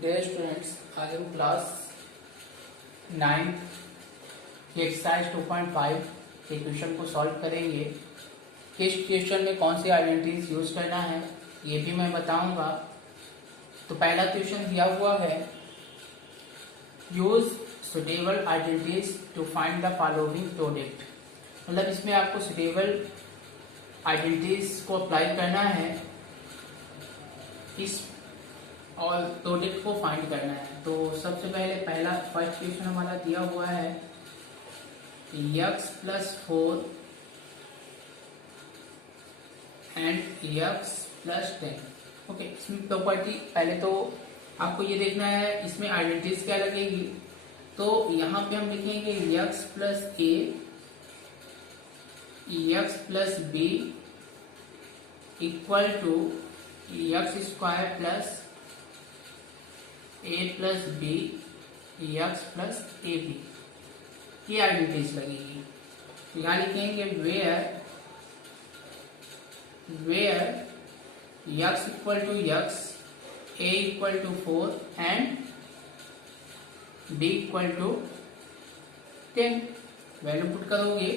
Dear students, आज हम class 9 की एक्सरसाइज 2.5 के क्वेश्चन को सॉल्व करेंगे। किस क्वेश्चन में कौन सी आइडेंटिटीज यूज करना है ये भी मैं बताऊंगा। तो पहला क्वेश्चन दिया हुआ है, use suitable identities to find the following product. मतलब इसमें आपको सुटेबल आइडेंटिटीज को अप्लाई करना है इस और प्रोडक्ट को फाइंड करना है। तो सबसे पहले फर्स्ट क्वेश्चन हमारा दिया हुआ है x+4 एंड x+10। ओके, इसमें प्रॉपर्टी पहले तो आपको ये देखना है इसमें आइडेंटिटीज क्या लगेगी। तो यहाँ पे हम लिखेंगे x+a x+b equal to x² plus a+b x+ab, ये आइडेंटिटीज लगेगी। यहाँ लिखेंगे where x equal to x, a equal to 4 and b equal to 10। Value put करोगे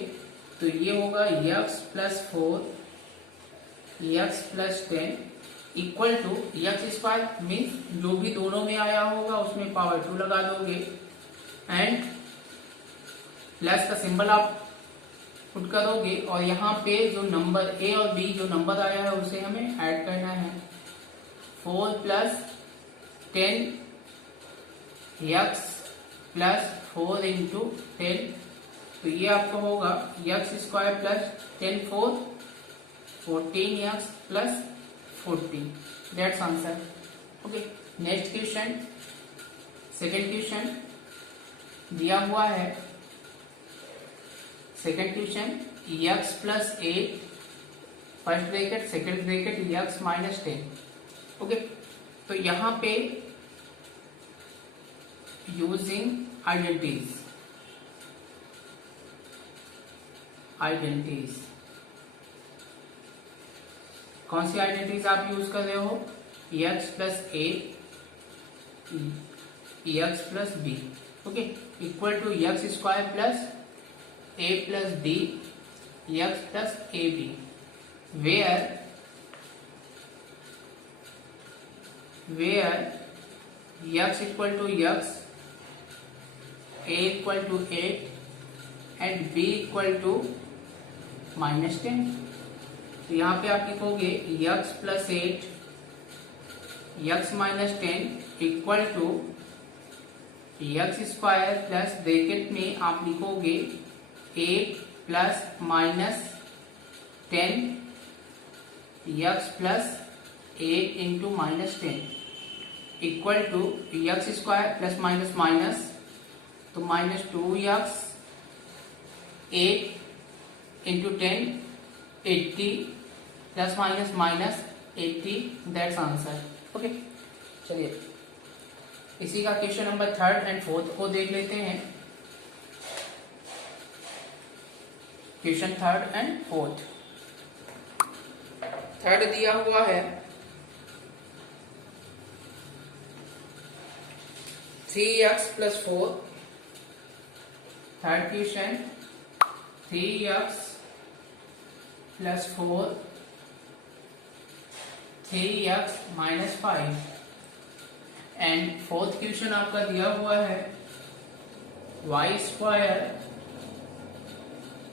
तो ये होगा x+4 x+10 equal to x² means जो भी दोनों में आया होगा उसमें पावर 2 लगा दोगे एंड प्लस का सिंबल आप पुट करोगे और यहाँ पे जो नंबर a और b जो नंबर आया है उसे हमें ऐड करना है। 4 + 10 x+4 × 10, तो ये आपको होगा x² + 10 4 14x + 14, that's answer. Okay, next question, second question दिया हुआ है। Second question x+8 first bracket second bracket x-10। Okay, तो यहाँ पे यूजिंग आइडेंटिटीज कौन सी आइडेंटिटीज आप यूज कर रहे हो? x+a x+b, okay, equal to x² plus a+b x+ab, where x equal to x, a equal to 8 and b equal to -10। तो यहाँ पे आप लिखोगे x+8 x-10 equal to x² plus bracket में आप लिखोगे 8 plus -10 x+8 × -10 equal to x² plus minus तो -2x 8 × 10 80 plus minus -80, that's answer. Okay, चलिए इसी का question number third and fourth को देख लेते हैं। Question third and fourth. Third दिया हुआ है 3x+4। Third question 3x+4 3x-5 and fourth question आपका दिया हुआ है y²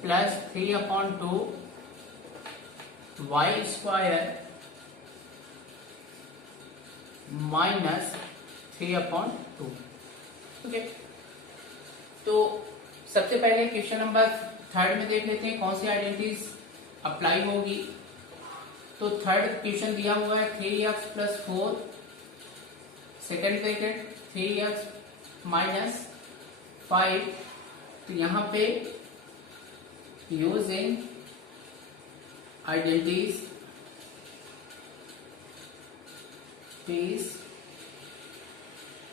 प्लस 3/2 y² -3/2। ओके, तो सबसे पहले क्वेश्चन नंबर थर्ड में देख लेते हैं कौन सी आइडेंटिटीज अप्लाई होगी। तो थर्ड क्वेश्चन दिया हुआ है 3x+4 सेकेंड ब्रैकेट 3x - 5। तो यहाँ पे यूजिंग आइडेंटिटीज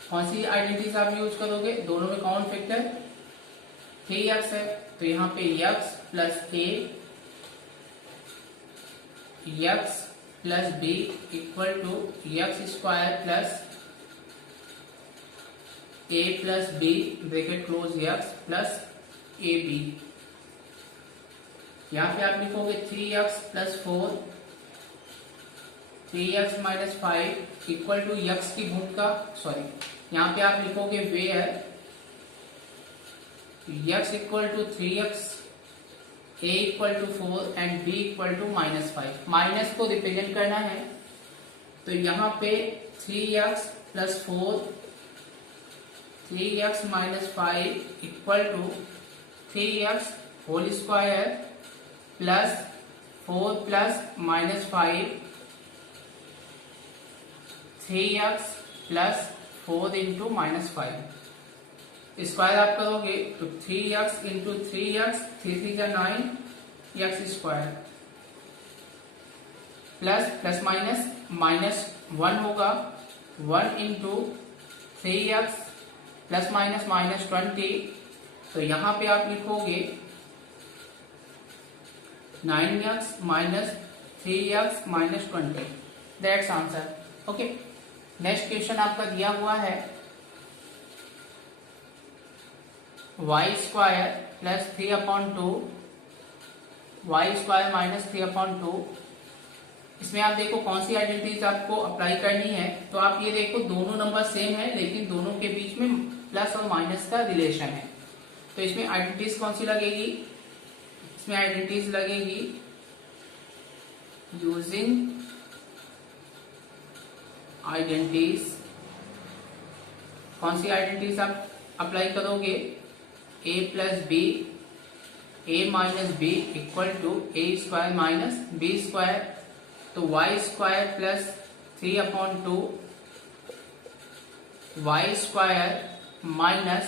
कौन सी आइडेंटिटीज आप यूज करोगे? दोनों में कॉमन फैक्टर 3x है, तो यहाँ पे x+a x plus b equal to x square plus a plus b bracket close x plus a b. यहाँ पे आप लिखोगे 3x plus 4 3x minus 5 equal to x की भूमिका सॉरी यहाँ पे आप लिखोगे where x equal to 3x a equal to 4 and b equal to -5। Minus को रिप्रेजेंट करना है तो यहाँ पे 3x plus 4 3x minus 5 equal to 3x whole square plus 4 plus -5 3x plus 4 into -5 square आप करोगे तो 3x इंटू 3x 3 का 9 x square plus plus minus -1 होगा 1 इंटू 3x प्लस माइनस 20। तो यहाँ पे आप लिखोगे 9x minus 3x minus 20 that's answer. Okay, next question आपका दिया हुआ है y square plus 3/2 y square minus 3/2। इसमें आप देखो कौन सी आइडेंटिटीज आपको अप्लाई करनी है। तो आप ये देखो दोनों नंबर सेम है लेकिन दोनों के बीच में प्लस और माइनस का रिलेशन है। तो इसमें आइडेंटिटीज कौन सी लगेगी? इसमें आइडेंटिटीज लगेगी यूजिंग आइडेंटिटीज। कौन सी आइडेंटिटीज आप अप्लाई करोगे? a plus b a minus b equal to a square minus b square. तो y square plus 3/2 y square minus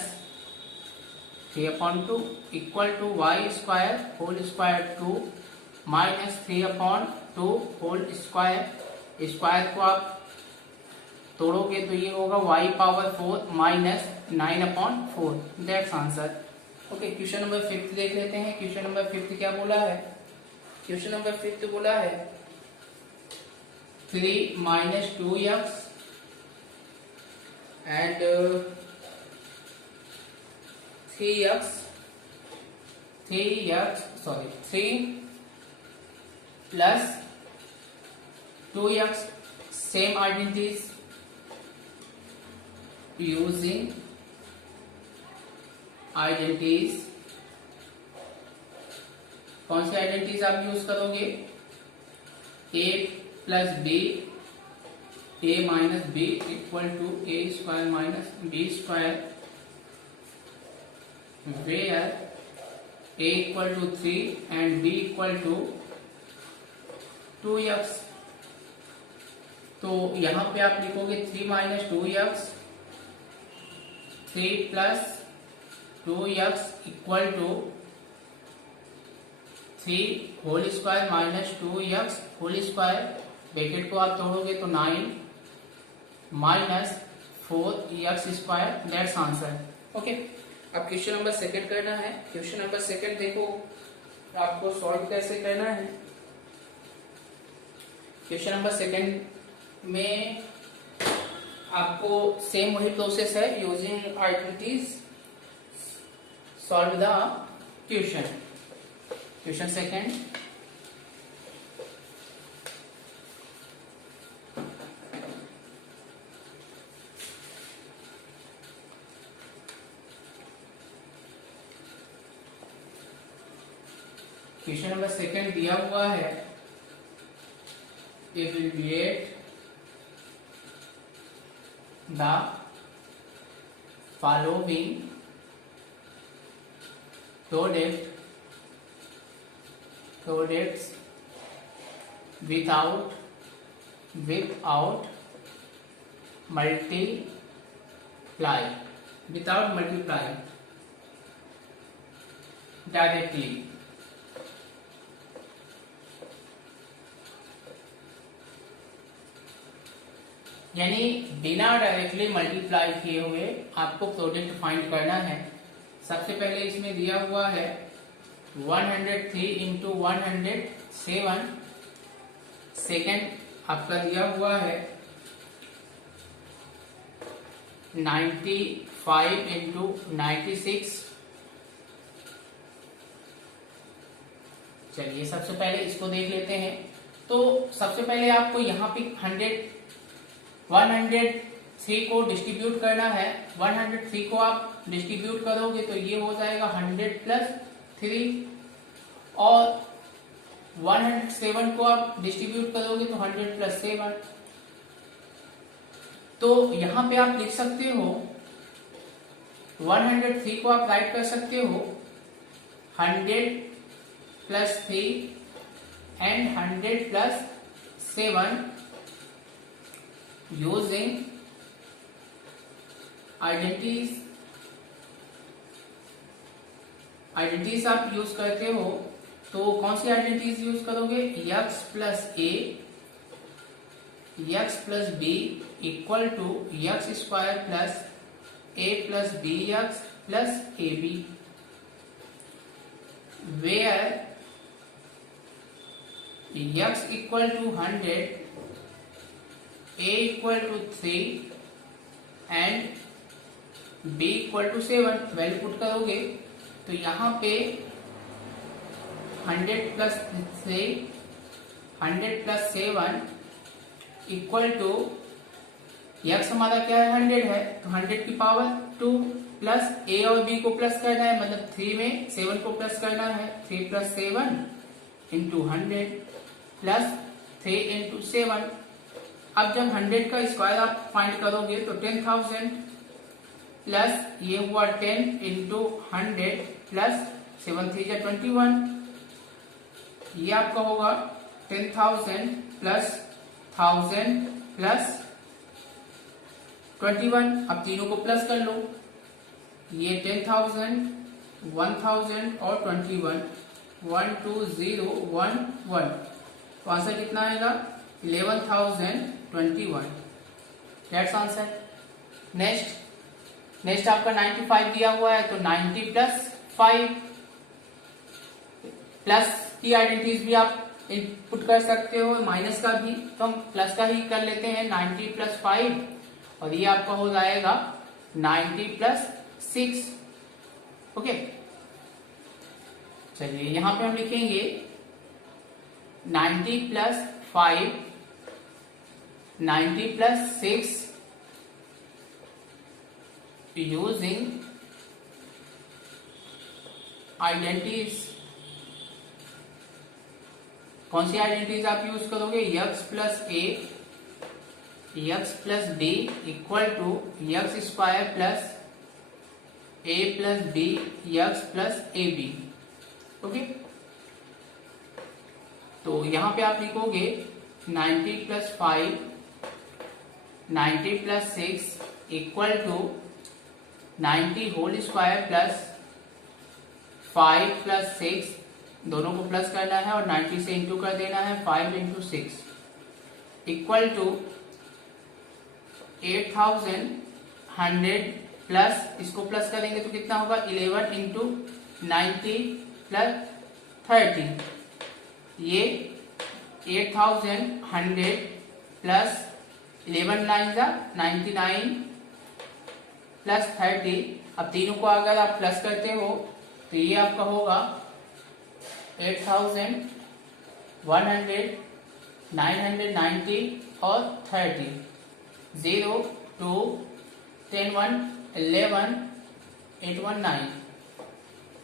3/2 equal to y square whole square 2 minus 3/2 whole square. Square को आप तोड़ोगे तो ये होगा y power 4 minus 9/4 that's answer. Okay, question number 5 देख लेते हैं। क्वेश्चन नंबर 5 क्या बोला है? क्वेश्चन नंबर 5 बोला है 3 minus 2x and 3 plus 2x same identities using identities. कौन सी आइडेंटिटीज आप यूज करोगे? a plus b a minus b equal to a square minus b square where a equal to 3 and b equal to 2x। तो यहां पे आप लिखोगे 3 minus 2x 3 plus 2x equal to 3 whole square minus 2x whole square. Bracket को आप तोड़ोगे तो 9 minus 4x square that's answer. Okay, अब क्वेश्चन नंबर 2 करना है। क्वेश्चन नंबर 2 देखो आपको सॉल्व कैसे करना है। क्वेश्चन नंबर 2 में आपको सेम वही प्रोसेस है using identities solve the question. Question 2 question number 2 दिया हुआ है evaluate the following products without multiply directly। यानी बिना डायरेक्टली मल्टीप्लाई किए हुए आपको प्रोडक्ट फाइंड करना है। सबसे पहले इसमें दिया हुआ है 103 इंटू 107। सेकेंड आपका दिया हुआ है 95 इंटू 96। चलिए सबसे पहले इसको देख लेते हैं। तो सबसे पहले आपको यहाँ पे 103 को डिस्ट्रीब्यूट करना है। 103 को आप डिस्ट्रीब्यूट करोगे तो ये हो जाएगा 100 प्लस 3, और 107 को आप डिस्ट्रीब्यूट करोगे तो 100 प्लस 7। तो यहां पे आप लिख सकते हो 103 को आप राइट कर सकते हो 100 plus 3 and 100 plus 7 using identities आप यूज करते हो। तो कौन सी आइडेंटिटीज यूज करोगे? x plus a x plus b equal to x square plus a plus b x plus a b, where x equal to 100, a equal to 3 and b equal to 7। Value put करोगे तो यहाँ पे 100 plus 3 100 plus 7 equal to x हमारा क्या है 100 है, तो 100 की पावर 2 प्लस a और b को प्लस करना है, मतलब 3 में 7 को प्लस करना है। 3 प्लस 7 इंटू 100 प्लस 3 इंटू 7। अब जब 100 का स्क्वायर आप फाइंड करोगे तो 10,000 प्लस ये हुआ 10 इंटू 100 प्लस 7 3 जा 21, ये आपका होगा 10,000 प्लस 1000 प्लस 21। अब तीनों को प्लस कर लो, ये 10,000 1000 और 21, 1 2 0 1 1, तो आंसर कितना आएगा 11,021। That's answer. नेक्स्ट आपका 95 दिया हुआ है, तो 90 प्लस 5, प्लस की आइडेंटिटीज भी आप इनपुट कर सकते हो, माइनस का भी, तो हम प्लस का ही कर लेते हैं। 90 प्लस 5 और ये आपका हो जाएगा 90 प्लस 6। ओके, चलिए यहां पे हम लिखेंगे 90 प्लस 5 90 प्लस 6 यूजिंग आइडेंटिटीज। कौन सी आइडेंटिटीज आप यूज करोगे? x plus a x plus b equal to x square plus a plus b x plus a b. Okay, तो यहां पे आप लिखोगे 90 plus 5 90 plus 6 equal to 90 whole square plus 5 plus 6, दोनों को प्लस करना है और 90 से इंटू कर देना है, 5 इंटू 6 इक्वल टू 8,100 प्लस, इसको प्लस करेंगे तो कितना होगा 11 इंटू 90 प्लस 30, ये 8,100 प्लस 11 9 जा 99 प्लस 30। अब तीनों को अगर आप प्लस करते हो तो ये आपका होगा 8,100 990 और 30, 0 2 10 1 11 819,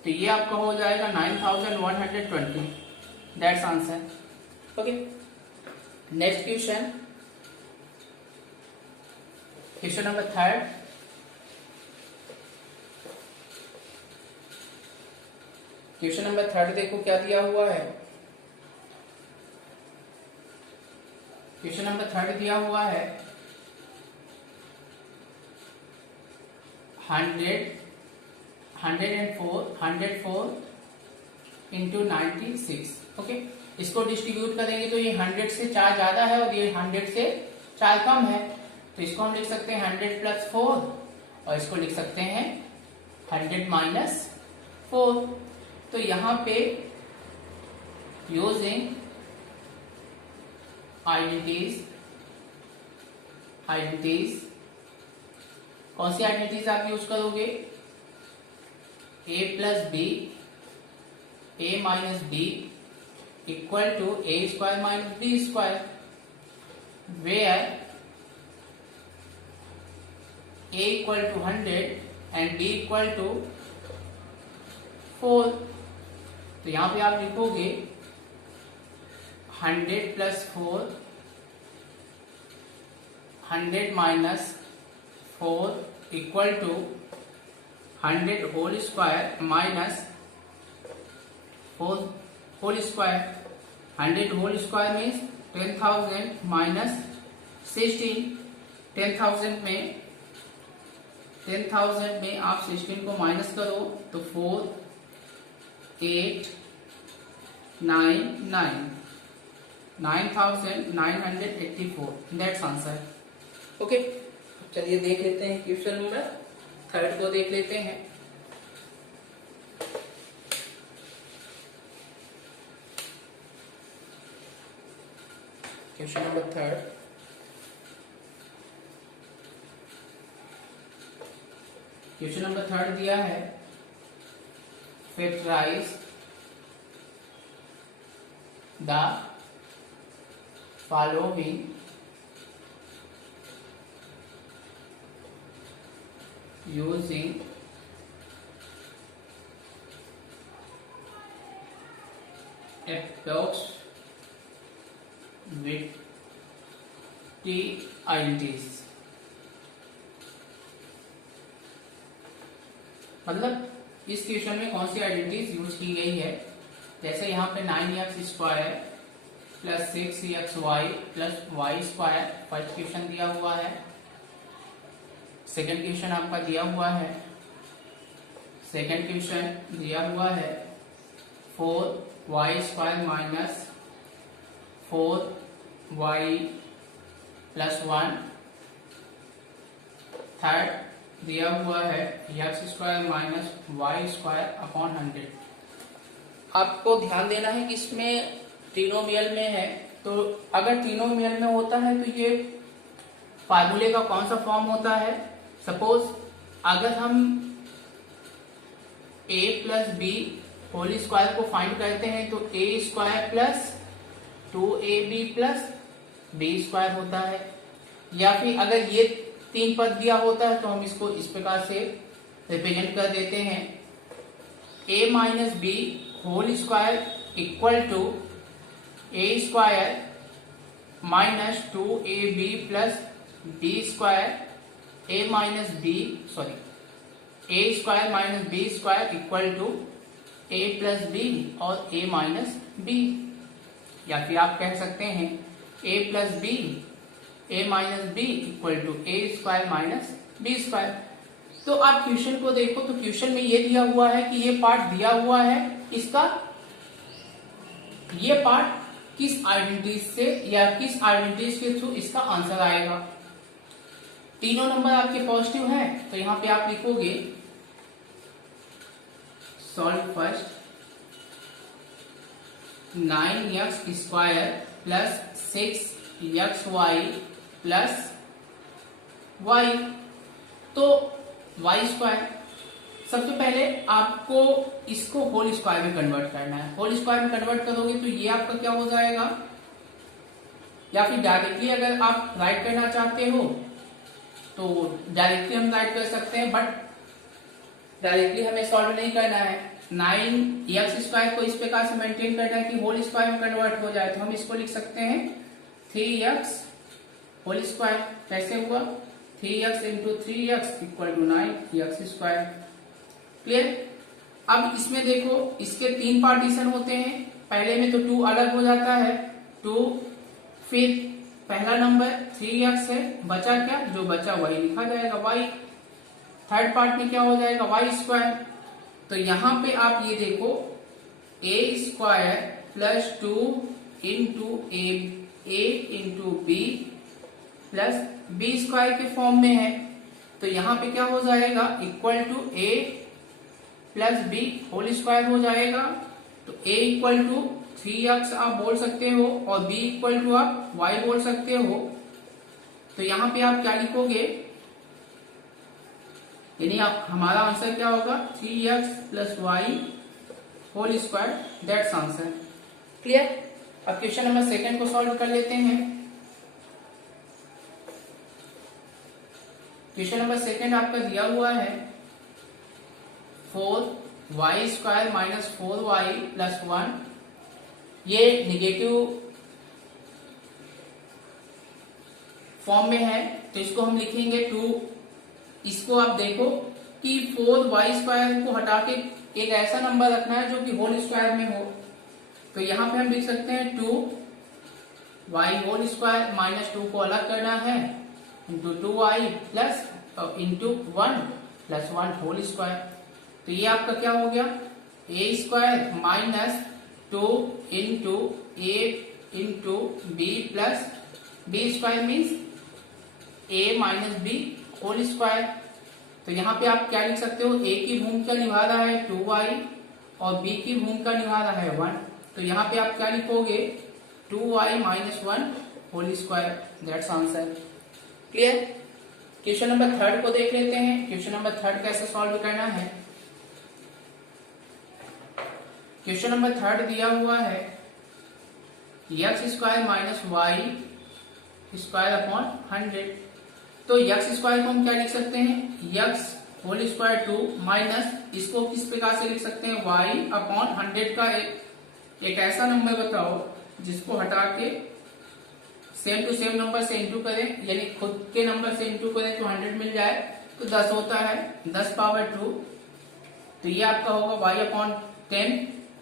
तो ये आपका हो जाएगा 9,120। That's answer. Okay, next question number 3। Question number 3 देखो क्या दिया हुआ है। क्वेश्चन नंबर 3 दिया हुआ है 104 इंटू 96। ओके, इसको डिस्ट्रीब्यूट करेंगे तो ये 100 से 4 ज्यादा है और ये 100 से 4 कम है, तो इसको हम लिख सकते हैं 100 प्लस 4 और इसको लिख सकते हैं 100 माइनस 4। तो यहां पे यूजिंग आइडेंटिटीज कौन सी आइडेंटिटीज आप यूज करोगे? a plus b, a minus b equal to a square minus b square, where a equal to 100 and b equal to 4। तो यहां पे आप लिखोगे 100 plus 4, 100 minus 4 equal to 100 whole square minus 4 whole square. 100 whole square means 10,000 minus 16। 10,000 में आप 16 को minus करो तो 4, 8, 9, 9,984। That's answer. ओके, चलिए देख लेते हैं क्वेश्चन नंबर 3 को देख लेते हैं। Question number 3। क्वेश्चन नंबर 3 दिया है, factorise the following using approximately INTs। मतलब इस क्वेश्चन में कौन सी आइडेंटिटीज यूज की गई है? जैसे यहाँ पे 9x स्क्वायर plus 6xy plus y square first question दिया हुआ है। सेकेंड क्वेश्चन आपका दिया हुआ है, सेकेंड क्वेश्चन दिया हुआ है 4y square minus 4y plus 1। Third दिया हुआ है x square minus y square upon 100। आपको ध्यान देना है कि इसमें ट्रिनोमियल में है, तो अगर ट्रिनोमियल में होता है तो ये फार्मूले का कौन सा फॉर्म होता है? सपोज अगर हम a plus b whole square को फाइंड करते हैं तो a square plus 2ab plus b square होता है। या फिर अगर ये 3 पद दिया होता है तो हम इसको इस प्रकार से रिप्रेजेंट कर देते हैं, a minus b whole square equal to a square minus 2ab plus b square, a square minus b square equal to a plus b और a माइनस बी। या फिर आप कह सकते हैं a plus b, a minus b equal to a square minus b square. तो आप question को देखो तो क्वेश्चन में ये दिया हुआ है कि ये पार्ट दिया हुआ है, इसका ये पार्ट किस आइडेंटिटीज से या किस आइडेंटिटीज के थ्रू इसका आंसर आएगा। तीनों नंबर आपके पॉजिटिव हैं तो यहां पे आप लिखोगे सॉल्व फर्स्ट 9x स्क्वायर प्लस 6xy प्लस y। तो y स्क्वायर सबसे पहले आपको इसको होल स्क्वायर में कन्वर्ट करना है। होल स्क्वायर में कन्वर्ट करोगे तो ये आपका क्या हो जाएगा, या फिर डायरेक्टली अगर आप राइट करना चाहते हो तो डायरेक्टली हम राइट कर सकते हैं, बट डायरेक्टली हमें सॉल्व नहीं करना है। 9x स्क्वायर को इस प्रकार से मेंटेन करना है कि होल स्क्वायर में कन्वर्ट हो जाए, तो हम इसको लिख सकते हैं 3x होल स्क्वायर। कैसे हुआ? 3x into 3x equal to 9x square. Clear? अब इसमें देखो इसके 3 पार्टीशन होते हैं, पहले में तो 2 अलग हो जाता है 2, फिर पहला नंबर 3x है, बचा क्या? जो बचा वही लिखा जाएगा y। थर्ड पार्ट में क्या हो जाएगा? y square. तो यहां पे आप ये देखो a square plus 2 into a into b plus b square के फॉर्म में है, तो यहां पे क्या हो जाएगा? Equal to a plus b whole square हो जाएगा। तो a इक्वल टू 3x आप बोल सकते हो और b इक्वल टू आप y बोल सकते हो। तो यहां पे आप क्या लिखोगे? यानी आप हमारा आंसर क्या होगा 3x plus y whole square, that's answer. Clear. अब क्वेश्चन नंबर सेकंड को सॉल्व कर लेते हैं। क्वेश्चन नंबर सेकंड आपका दिया हुआ है 4y square minus 4y plus 1, ये निगेटिव फॉर्म में है तो इसको हम लिखेंगे 2। इसको आप देखो कि 4y स्क्वायर को हटा के एक ऐसा नंबर रखना है जो कि होल स्क्वायर में हो, तो यहां पे हम लिख सकते हैं 2y होल स्क्वायर माइनस 2 को अलग करना है into 2y plus into 1 plus 1 whole square. तो ये आपका क्या हो गया a square minus 2 into a into b plus b square means a minus b whole square. तो यहाँ पे आप क्या लिख सकते हो, a की भूमिका निभा रहा है 2y और b की भूमिका निभा रहा है 1, तो यहाँ पे आप क्या लिखोगे 2y minus 1 whole square, that's answer. Clear. Question number third को देख लेते हैं। क्वेश्चन नंबर थर्ड कैसे सॉल्व करना है। क्वेश्चन नंबर थर्ड दिया हुआ है x square minus y square upon 100। तो x स्क्वायर को हम क्या लिख सकते हैं x होल स्क्वायर 2 माइनस इसको किस प्रकार से लिख सकते हैं y अपॉन 100 का एक ऐसा नंबर बताओ जिसको हटा के सेम टू सेम नंबर से इंटू करें, यानी खुद के नंबर से इंटू करें तो 100 मिल जाए, तो 10 होता है 10 पावर 2। तो ये आपका होगा y अपॉन 10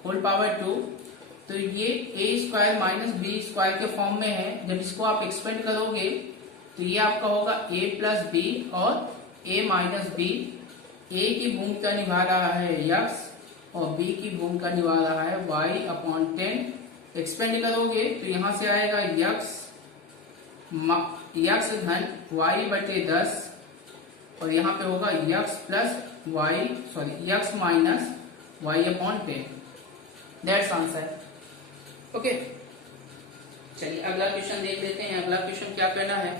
होल पावर 2। तो ये a square minus b square के फॉर्म में है, जब इसको आप एक्सपेंड करोगे तो ये आपका होगा a प्लस बी और a माइनस बी। a की भूमिका निभा रहा है x और b की भूमिका निभा रहा है y अपॉन 10। एक्सपेंड करोगे तो यहां से आएगा x धन y बटे 10 और यहाँ पे होगा x plus y sorry x minus y upon 10, that's answer. Okay, चलिए अगला क्वेश्चन देख लेते हैं। अगला क्वेश्चन क्या करना है,